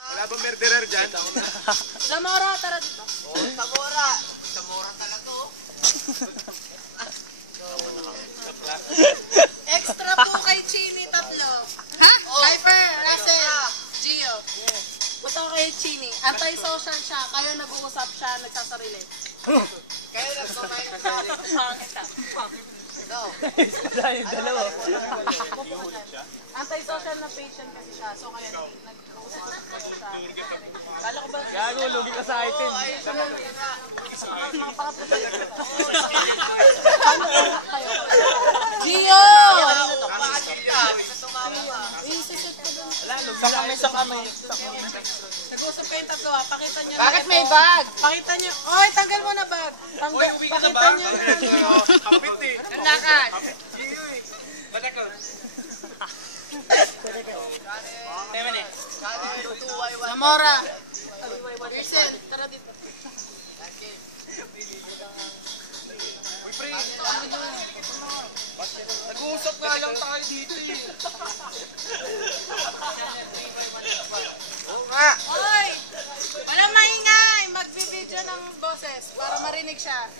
Wala bang murderer dyan? Zamora, tara dito. Oh, Zamora. Zamora talaga oh. Extra po kay Chini, tatlo. Ha? Cypher, Russell, Gio. Basta kay Chini. Anti-social siya. Kayo nag-uusap siya, nagsasarili. Kayo nagkumain sa Pangit ah. no. Dalawa. Anti-social na patient kasi siya. So kaya nag-uusap siya. Kala ko ba? Gago, lugi ka sa item. Mga pangatlo. Gio! Isisit ko dun. Nag-uusap kayong tatlo ah. Pakita niyo. Bakit may bag? Pakita niyo. Oy, tanggal mo na bag. Pakita niyo na. Kapit eh. Nandakan. Ba't ako? Zamora. Wilson, tara dito. Uy, pre. Nag-uusap nga lang tayo dito eh. Oo nga. Oy! Walang maingay! Magbibideo ng boses para marinig siya.